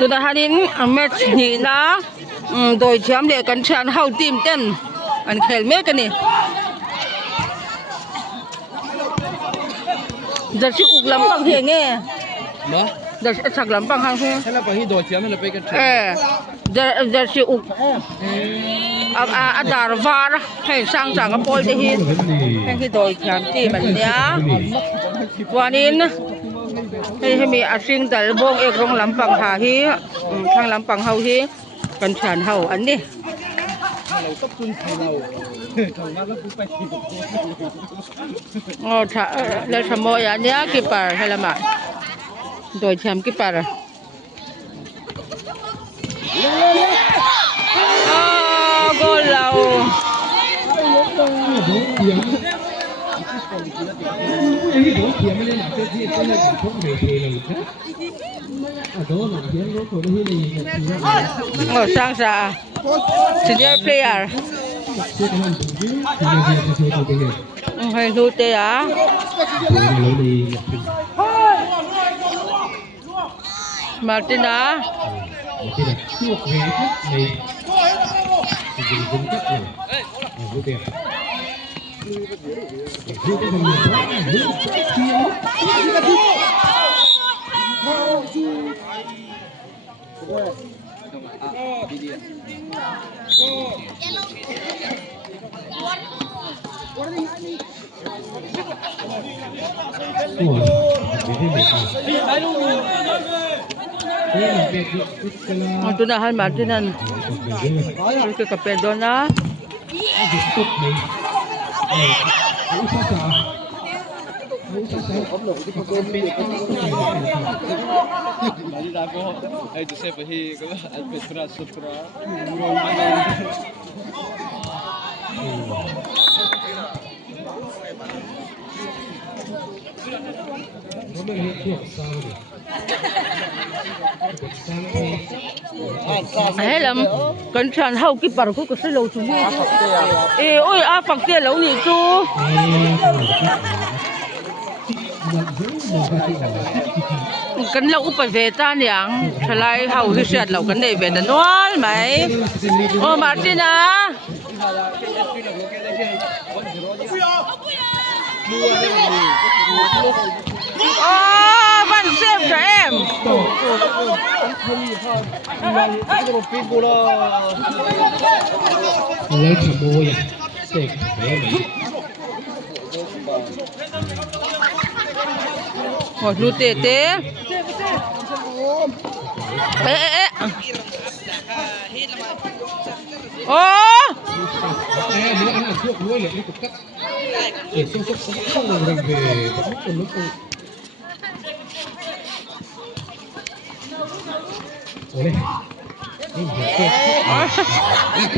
Từ đó đến mẹ nhị na đôi chém để cắn chăn hậu tìm tên anh khel mẹ cái này giờ chịu ục lắm bằng hiền nghe giờ sạc lắm bằng hàng hiền hay là bằng đôi chém hay là bay cái giờ chịu ục dar var hay sang sang cái bôi để hiền hay cái đôi chém thì mình nhá qua đến hayมีอาชิงแต่บงเอกรงลำปังหาฮีทางลำปังเฮาฮีกันฉันเฮาอันนี้เราต้องพึ่งใครเราทำมาแล้วพึ่งไปที่ผมอ๋อถ้าแล้วทำโมยอันนี้กี่ปาร์ให้ละมาโดยแชมป์กี่ปาร์โกเราcái đó kiếm mới lên cái gì cái này không về về là khác đó là kiếm đó của nó như sang sa senior player hay thu tê á Martina chuột về hết này dùng cách này vô tiền Ito na han Martinan. Ito ka pedo na. Hay lắm, con chăn hậu cái bảo của cái lâu chú đi. Ôi phẳng tiền lâu nhỉ chú. Cái lâu phải về ta nhàng, trở lại hậu cái sẹt lâu cái này về là ngon mấy. Martina. Bạn xem cho em. lấy thằng bôi để một lú tê tê. bữa ăn là thuốc nuôi lại cục cắt để không làm mình về vẫn còn lúc đây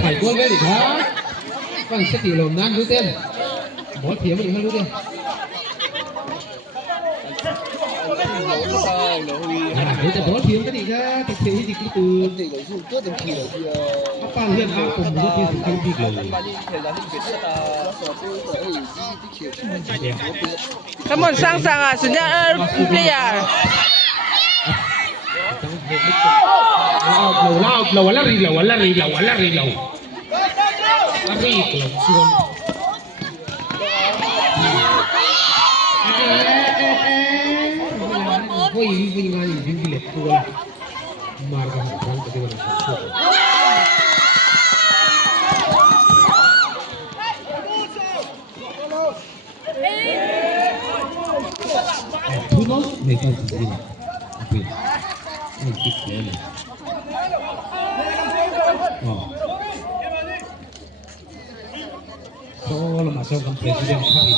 phải quân với thì đó bằng sẽ tỷ lồn nan đối tiên bỏ thiếm đi hơn đối tiên nếuจะbỏ thiếm cái gì ra thực tế thì cứ từ apa lihat aku menjadi lebih Come on, sang senior player. Lầu lari xuân voi ngani dingile xuân marga hong ke dewan xuân Who knows? They can't see it. Okay. I keep playing. Oh. So all of myself and President Kari.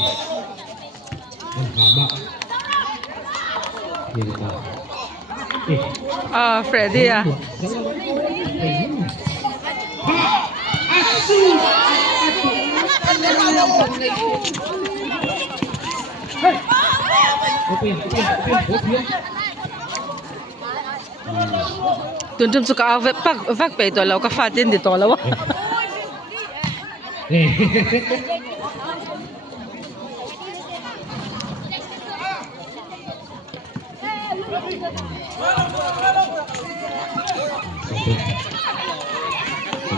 And Hama. Freddy à. Tuần trong suka vác vềตัวเราก็ฟาดเต้นติดตัวแล้ววะ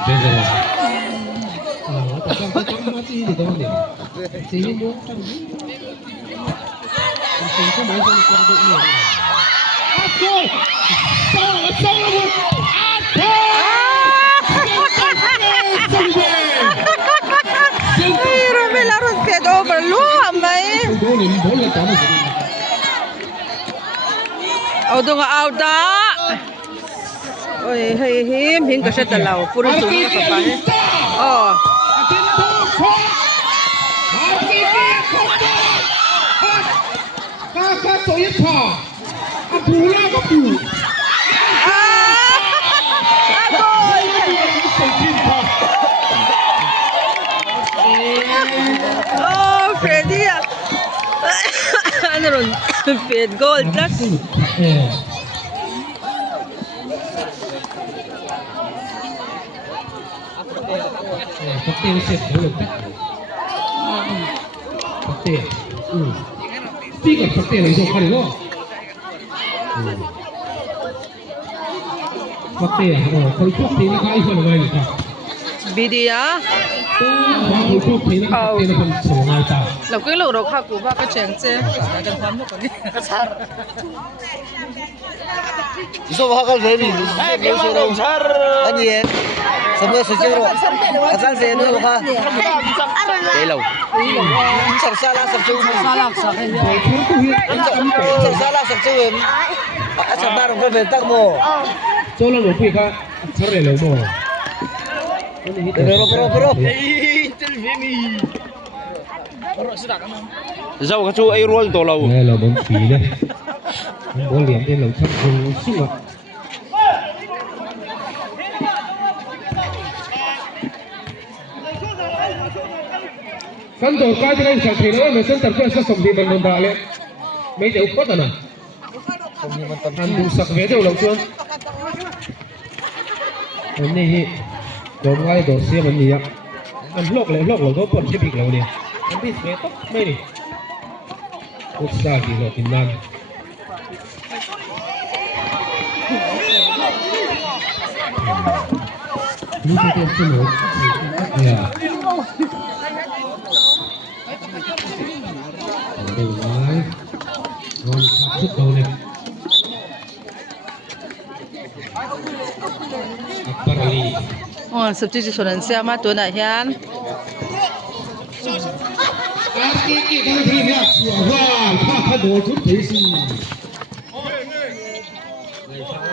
Thế rồi. Trong cái trong mati thì có gì? Thì những muốn trong mình có mấy con được nhiều. Thôi. Xong rồi. Romela Rosket over luôn mày. Auto nga auto. Ôi hay hiếm hiếm cái sẽ tận lâu, phụ nữ chúng nó phải. Các tổ chức họ, bù la có bù. Freddy à. Ano ron? Fed gold plus. Thực tế sẽ có lực chắc. Thực tế. Tí còn thực tế là dùng cái đấy không? Thực tế à? Khởi thuốc thì nó khai hơn là ngay được. Bidi á. Khởi thuốc thì nó thực tế là phần sổ ngay ta. Lâu cái lâu đầu khác của bác cái chén chứ. Cái thắm nó còn đi. Iso bakal ready. Anh em. Semua sejuk. Asal saya dulu kah? Hello. Salah sabtu. Salah sabtu em. Asal baru kau bentak mo. Cho là lục việc á, sao để lục mo? Bro. Rau kacau air roll tu lau. Đây là bóng phí đây. Bố liền trên lầu thấp không xúc ạ. Kan tổ cái này sẽ thấy nó mình sẽ tập trung sang sông đi bằng đà lên. Mấy điều có thật à? Anh đủ sắc về đâu lâu chưa? Anh này đồ ngay đồ xe mình gì ạ? Anh lọc lại có còn chế bị lâu nè. Anh biết về tóc mấy nè. Quốc gia gì rồi Việt Nam. Lúc tôi xin lỗi. Đều nói ngon chút đầu này. Substitution anh xem mà tuần này hiền. Cái thì nha, wow, pha đồ chút thế gì.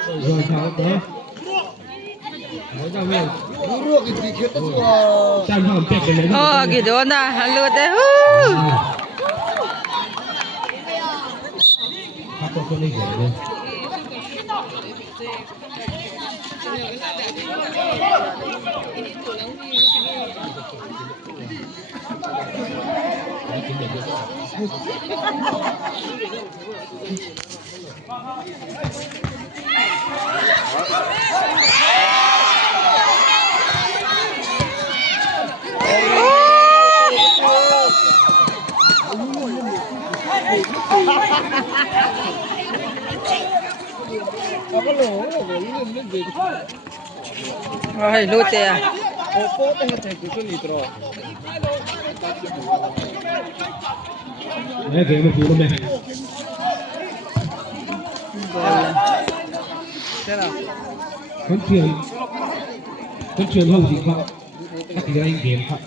Rồi sao đó? Nói ra về. Chăn phòng tẹt cái lấy. Gitu na, halu deh. Apa kau ni gaya? Ay, lute ya. Kayak mau film deh. Con truyền hậu gì không? Các cái anh game không?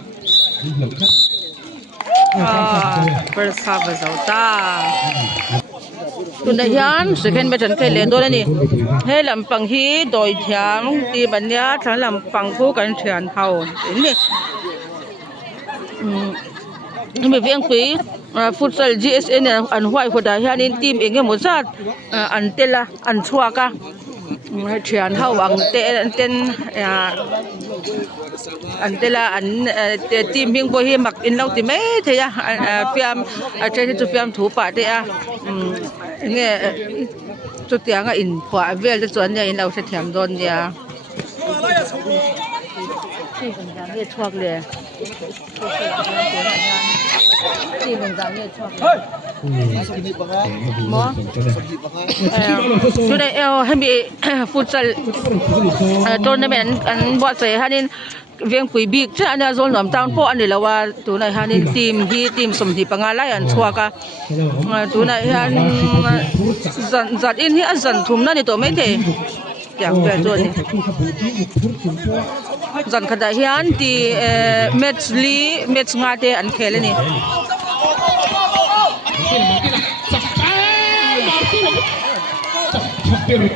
Đi hiểu chắc. First half result ta. Tuần này hiền, second match anh kể lên đôi này. Hey làm bằng hi đôi thiam, đi bên nhà thằng làm bằng khu cảnh truyền hậu. Ini. Mình viên quý futsal GSN anh hoài của đại hiền team anh một sát anh tela anh chua cả. Truyền hậu anh tên anh tela anh team miếng bôi hi mặc in lâu thì mấy thế à phim chơi cho phim thủ bạc đấy à nghe chút tiếng in khóa về cho chuẩn nhà in lâu sẽ thèm đòn nha thì mình dám nghe chuộc liền thì mình dám nghe chuộc Mo today hemi futsal tournament an bo se hanin vieng pui big cha ana zon lam town po ani lawa tunai hanin team som hi pangalai an chuaka tunai han zat in hi azan thum na ni to mai the yang pe zon ni zan khada hian ti match nga te an khele ni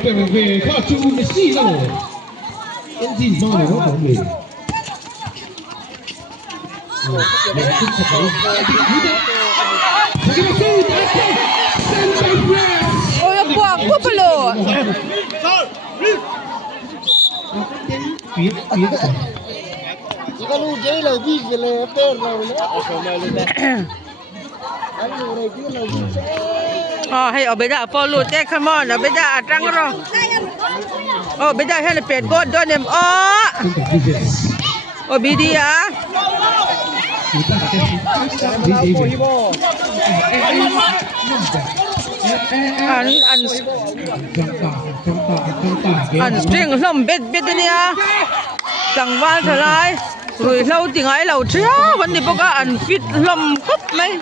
pero ve qua chú Messi đâu cái gì mà nó có mình ôi buộc cúp lồ Jika lu jadi lagi leper hay ở bên đó follow take come on ở bên đó trăng rồi bên đó hay làเป็ดกดด้วยเนี่ยbị đi à anh string lom betเนี่ยจังหวะเท่าไรrồi lâu thì ngay lâu chưa vấn đề bao cả anh fit lom khóc mấy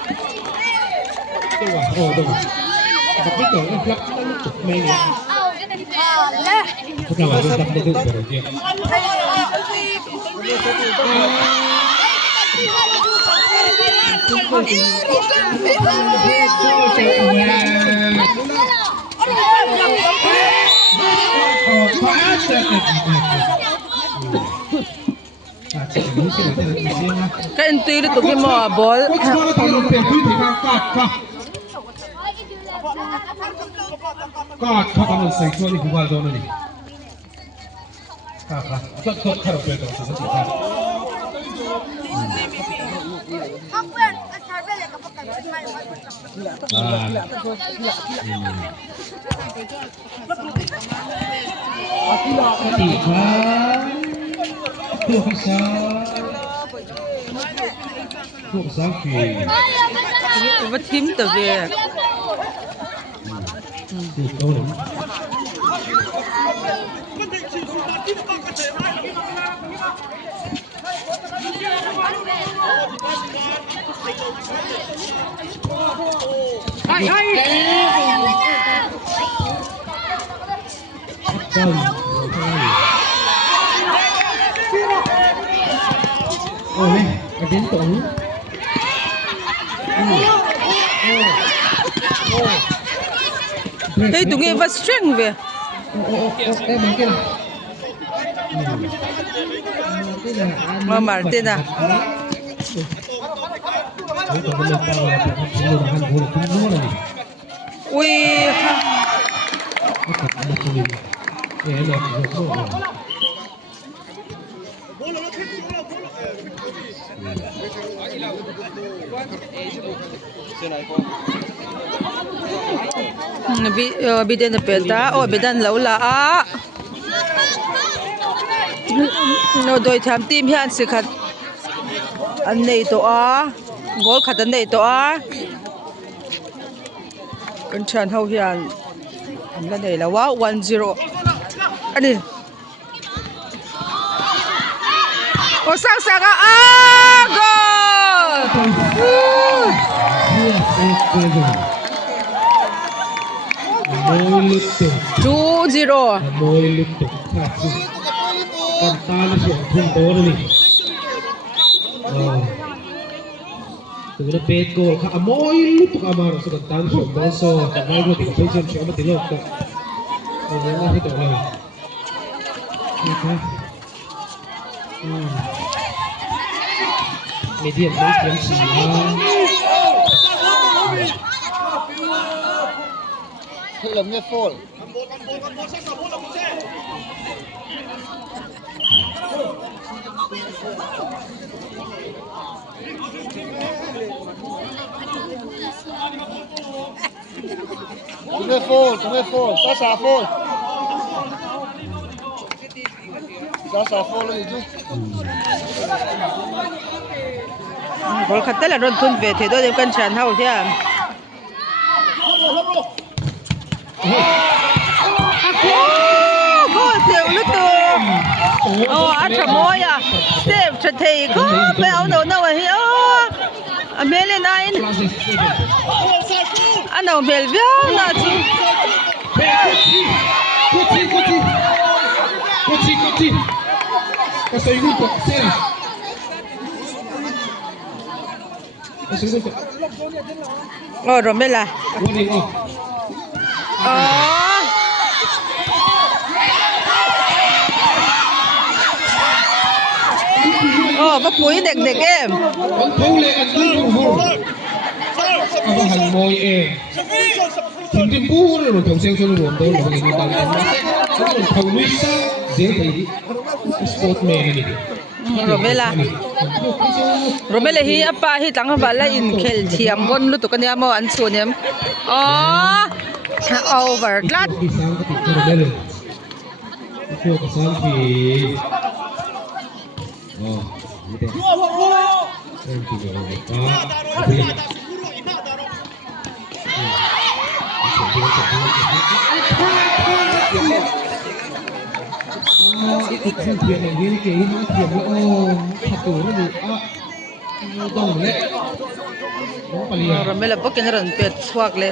cái quả ồ đúng một cái tổ nó flop nó chụp mày này không nào tôi tập được đầu tiên cái anh tùy được tụi cái mò ball God, come on, say, Tony, who was on it. Just got cut off better. Vất thím từ về ôi đến tổ thấy tụi nghe vắt string về mà Martin à ui bị đến được bên ta ôi bị đến lâu là nó đôi tham tim hiện sự khát anh này to gol khát anh này to con chăn hậu hiện anh này là wow 1-0 anh đi ô sang sang goal môi lụt tục 2-0 môi lụt tục khát chứ còn ta là chuyện thun tố rồi từ nó bê cô khá môi lụt tục mà rồi còn ta là chuyện tố so tại mai của tỉnh thấy chuyện chuyện mà tỉnh lột rồi nó là cái tổ này mấy điểm mấy kiếm chỉ Thế là nghe phone. Nghe phone, xa phone. Xa phone lên chứ. gol khát là run thun về thì tôi đem cân chăn hậu thế à có tiểu lúc từ ăn chả mồi à đẹp chả thấy có mấy ông đâu đâu vậy mẹ lên anh anh đâu bèo bèo na chứ Cochi. Questo aiuto, Sera. Questo aiuto. Romela Guardi, có cuối đẹp em Anh thấu lệ anh lưu vô. Anh hành môi em. Thỉnh tiên bố rồi thầu xem cho nó buồn đâu là cái gì đang làm. Nó còn thầu nuôi sao dễ thấy sportman này. Romela hi apa hi tang ba la in khel thiam bon lu to kan ya mo an chu nem over lat Itu kesan di Sen thiền này đi cái nó thiền nó thật tủ nó bị đông lệ nó phải liền Romela bokin ron pet swak le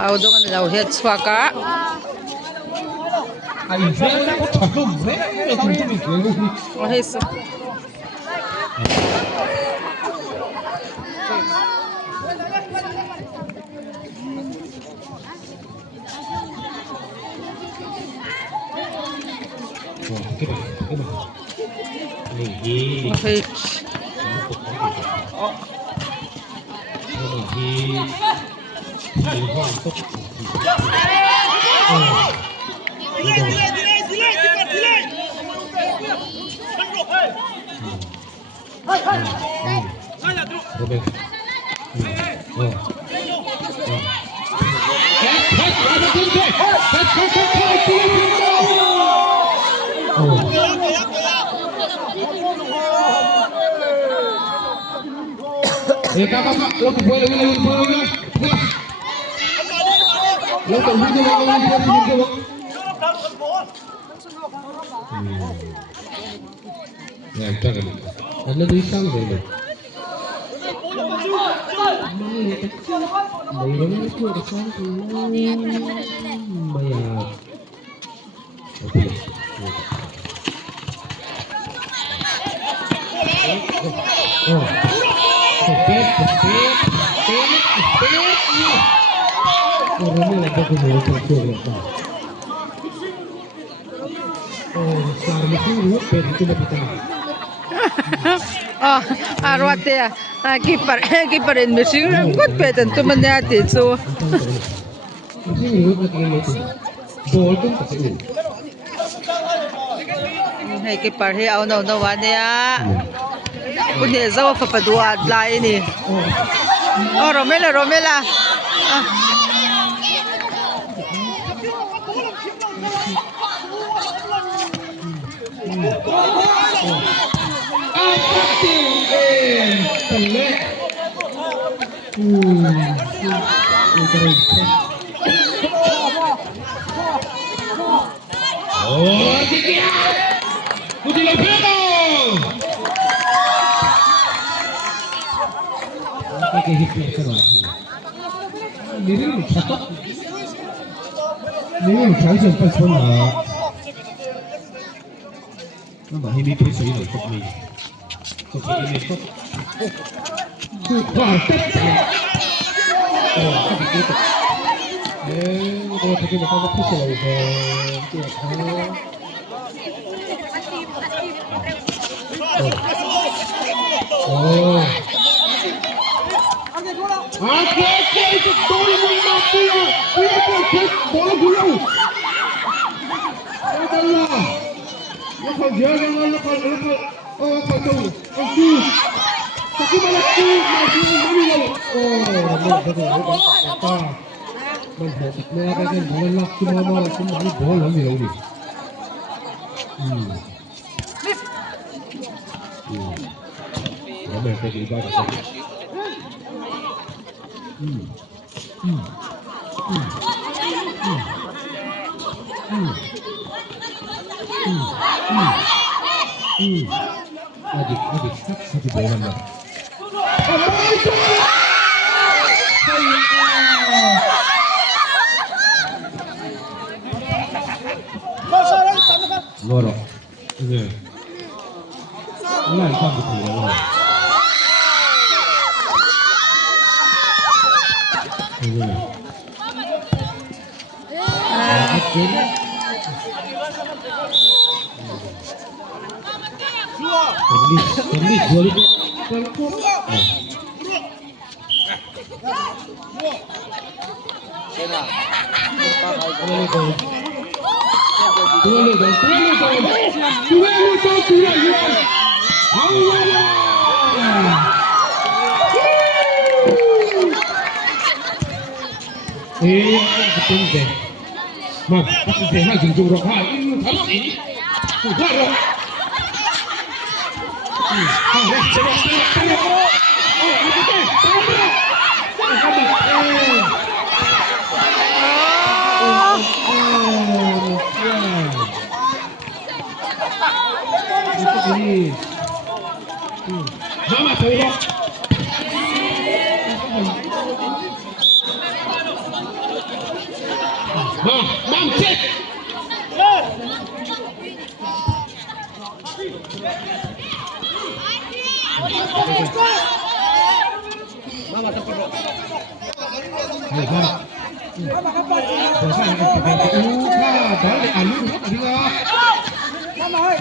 au do kan lau het swaka ai về nó có thật không đấy nó không có bị cái gì Hesu cái này này okay kakak, lo boleh. Lo tak boleh. Ya, jangan. Anda bisa enggak? Bayar itu ada satu. Bayar. Oke. Oh. Pepet. Orangnya lagi ke bawah terjun. Oh, sekarang itu pepet itu lebih arwat ya keeper in machine good pattern to man ya te so Mesti urut lagi itu. Bol tu pasti urut. hai keeper he au no wa ya kun ne zo fa padua lai ni Romela Nampak ini pun saya nak kopi. Kopi ini kok. Wah, oh, kopi itu. Kalau kopi macam apa sih lagi? Oh. Oke, itu bola mati ya. Ini bola gulung. Allah. Lokal jaga lokal. Oh, kau. Aku. Tapi malah tu masih lalu. Oh, apa? Mereka kan bola lak cuma bola ni lalu. Mereka di bawah. 아직 모른다. 뭐라? 네. 이거 이상부터 이거. Ini dua ribu. Betul deh. Mak, pasti saya nak jujur roh. Ini harus ini. Sudah roh. Mama tolong. Mam cek. Mama terperok. Hai, Pak. Dosa yang kita balik alu dia. Mama, hai.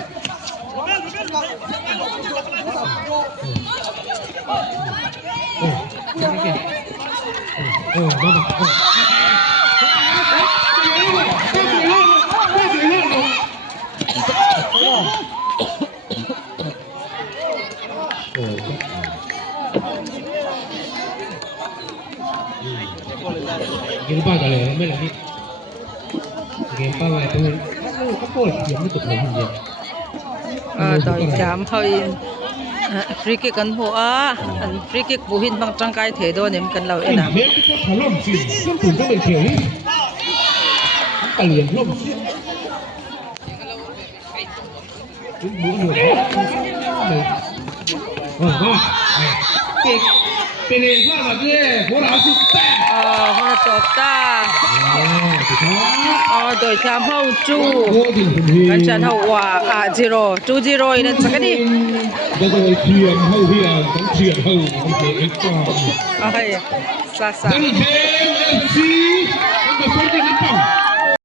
Oh, mama. Game ba kali ya, mấy lagi. Game ba này tôi có cô là kiếm tục làm gì? Đội chạm hơi free kick kan hoa, free kick buhin bang trang kai thế đó nem kan lau ena. Biết cái thằng lom xịn, không tụi nó bị thiểu đi. Cả liền lom xịn. Cái búa được. Cái này sao mà kia, bố lão sụt ta. Hoa chọt ta. Đội chạm hậu chu. Kan chan hậu hòa 0 nên chắc cái đi. Rồi thuyền hậu hiện, cũng thuyền hậu không thể ít qua. Sa. Dân thêm MC, không được phân tích cái phòng.